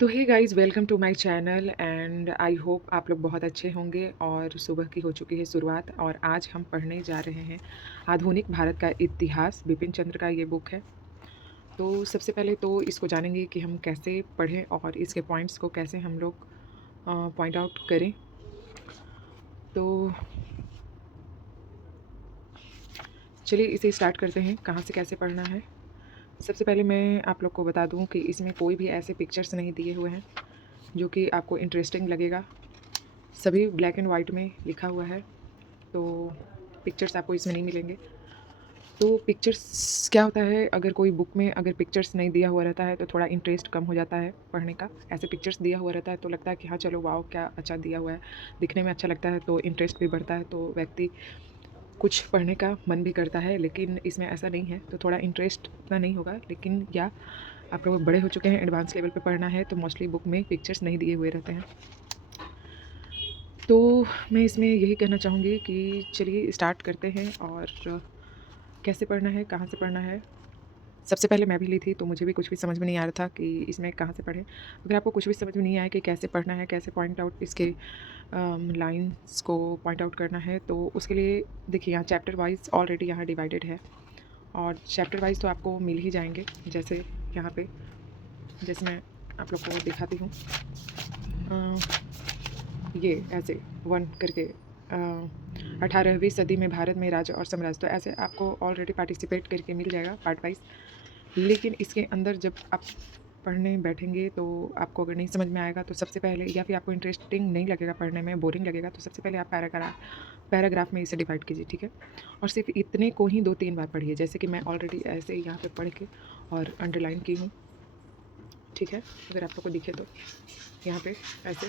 तो hey guys, welcome to my channel and I hope आप लोग बहुत अच्छे होंगे। और सुबह की हो चुकी है शुरुआत और आज हम पढ़ने जा रहे हैं आधुनिक भारत का इतिहास। बिपिन चंद्र का ये बुक है। तो सबसे पहले तो इसको जानेंगे कि हम कैसे पढ़ें और इसके पॉइंट्स को कैसे हम लोग पॉइंट आउट करें। तो चलिए इसे स्टार्ट करते हैं, कहाँ से कैसे पढ़ना है। सबसे पहले मैं आप लोग को बता दूं कि इसमें कोई भी ऐसे पिक्चर्स नहीं दिए हुए हैं जो कि आपको इंटरेस्टिंग लगेगा। सभी ब्लैक एंड वाइट में लिखा हुआ है, तो पिक्चर्स आपको इसमें नहीं मिलेंगे। तो पिक्चर्स क्या होता है, अगर कोई बुक में अगर पिक्चर्स नहीं दिया हुआ रहता है तो थोड़ा इंटरेस्ट कम हो जाता है पढ़ने का। ऐसे पिक्चर्स दिया हुआ रहता है तो लगता है कि हाँ चलो वाओ क्या अच्छा दिया हुआ है, दिखने में अच्छा लगता है तो इंटरेस्ट भी बढ़ता है, तो व्यक्ति कुछ पढ़ने का मन भी करता है। लेकिन इसमें ऐसा नहीं है, तो थोड़ा इंटरेस्ट उतना नहीं होगा। लेकिन या आप लोग बड़े हो चुके हैं, एडवांस लेवल पे पढ़ना है, तो मोस्टली बुक में पिक्चर्स नहीं दिए हुए रहते हैं। तो मैं इसमें यही कहना चाहूँगी कि चलिए स्टार्ट करते हैं। और कैसे पढ़ना है, कहाँ से पढ़ना है। सबसे पहले मैं भी ली थी तो मुझे भी कुछ भी समझ में नहीं आ रहा था कि इसमें कहाँ से पढ़ें। अगर आपको कुछ भी समझ में नहीं आए कि कैसे पढ़ना है, कैसे पॉइंट आउट इसके लाइंस को पॉइंट आउट करना है, तो उसके लिए देखिए यहाँ चैप्टर वाइज ऑलरेडी यहाँ डिवाइडेड है। और चैप्टर वाइज तो आपको मिल ही जाएंगे, जैसे यहाँ पे जैसे मैं आप लोग को दिखाती हूँ। ये ऐसे वन करके 18वीं सदी में भारत में राज्य और साम्राज्य, तो ऐसे आपको ऑलरेडी पार्टिसिपेट करके मिल जाएगा पार्ट वाइज। लेकिन इसके अंदर जब आप पढ़ने बैठेंगे तो आपको अगर नहीं समझ में आएगा तो सबसे पहले, या फिर आपको इंटरेस्टिंग नहीं लगेगा पढ़ने में, बोरिंग लगेगा, तो सबसे पहले आप पैराग्राफ में इसे डिवाइड कीजिए, ठीक है। और सिर्फ इतने को ही 2-3 बार पढ़िए, जैसे कि मैं ऑलरेडी ऐसे यहाँ पे पढ़ के और अंडरलाइन की हूँ, ठीक है। अगर आप लोग को दिखे तो यहाँ पे ऐसे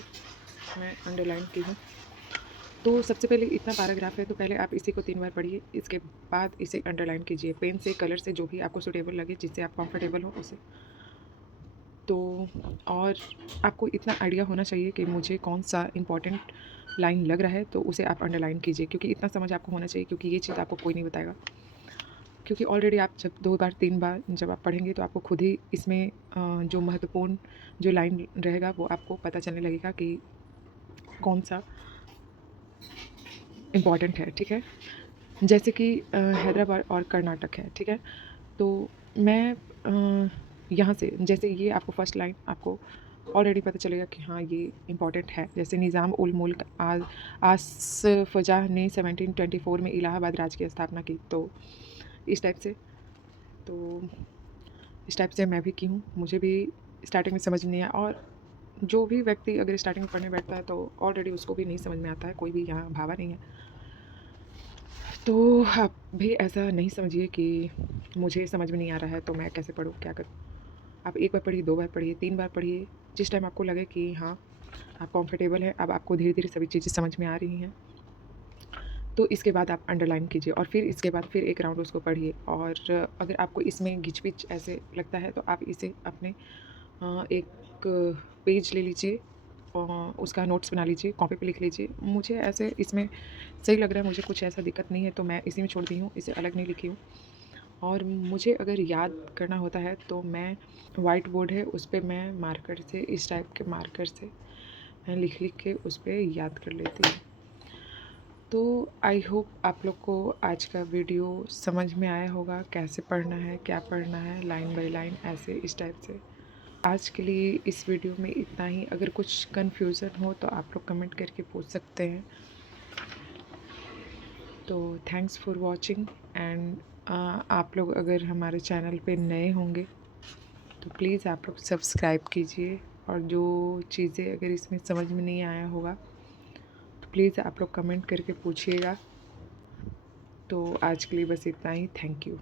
मैं अंडरलाइन की हूँ। तो सबसे पहले इतना पैराग्राफ है तो पहले आप इसी को 3 बार पढ़िए, इसके बाद इसे अंडरलाइन कीजिए पेन से, कलर से, जो भी आपको सूटेबल लगे, जिससे आप कंफर्टेबल हो उसे। तो और आपको इतना आइडिया होना चाहिए कि मुझे कौन सा इंपॉर्टेंट लाइन लग रहा है, तो उसे आप अंडरलाइन कीजिए, क्योंकि इतना समझ आपको होना चाहिए, क्योंकि ये चीज़ आपको कोई नहीं बताएगा। क्योंकि ऑलरेडी आप जब 2 बार 3 बार जब आप पढ़ेंगे तो आपको खुद ही इसमें जो महत्वपूर्ण जो लाइन रहेगा वो आपको पता चलने लगेगा कि कौन सा इम्पॉर्टेंट है, ठीक है। जैसे कि हैदराबाद और कर्नाटक है, ठीक है। तो मैं यहाँ से, जैसे ये आपको फर्स्ट लाइन आपको ऑलरेडी पता चलेगा कि हाँ ये इम्पॉर्टेंट है। जैसे निज़ाम उल मुल्क आसफ़जाह ने 1724 में इलाहाबाद राज्य की स्थापना की, तो इस टाइप से। तो इस टाइप से मैं भी की हूँ, मुझे भी स्टार्टिंग में समझ नहीं आया। और जो भी व्यक्ति अगर स्टार्टिंग में पढ़ने बैठता है तो ऑलरेडी उसको भी नहीं समझ में आता है, कोई भी यहाँ भावा नहीं है। तो आप भी ऐसा नहीं समझिए कि मुझे समझ में नहीं आ रहा है तो मैं कैसे पढूँ, क्या करूँ। आप 1 बार पढ़िए, 2 बार पढ़िए, 3 बार पढ़िए, जिस टाइम आपको लगे कि हाँ, आप कंफर्टेबल हैं, अब आपको धीरे-धीरे सभी चीज़ें समझ में आ रही हैं, तो इसके बाद आप अंडरलाइन कीजिए और फिर इसके बाद फिर एक राउंड उसको पढ़िए। और अगर आपको इसमें घिच-पिच ऐसे लगता है तो आप इसे अपने एक पेज ले लीजिए, उसका नोट्स बना लीजिए, कॉपी पे लिख लीजिए। मुझे ऐसे इसमें सही लग रहा है, मुझे कुछ ऐसा दिक्कत नहीं है तो मैं इसी में छोड़ दी हूँ, इसे अलग नहीं लिखी हूँ। और मुझे अगर याद करना होता है तो मैं व्हाइट बोर्ड है उस पे मैं मार्कर से, इस टाइप के मार्कर से मैं लिख-लिख के उस पे याद कर लेती हूँ। तो आई होप आप लोग को आज का वीडियो समझ में आया होगा, कैसे पढ़ना है, क्या पढ़ना है, लाइन बाय लाइन ऐसे इस टाइप से। आज के लिए इस वीडियो में इतना ही। अगर कुछ कन्फ्यूज़न हो तो आप लोग कमेंट करके पूछ सकते हैं। तो थैंक्स फॉर वॉचिंग एंड आप लोग अगर हमारे चैनल पे नए होंगे तो प्लीज़ आप लोग सब्सक्राइब कीजिए। और जो चीज़ें अगर इसमें समझ में नहीं आया होगा तो प्लीज़ आप लोग कमेंट करके पूछिएगा। तो आज के लिए बस इतना ही। Thank you.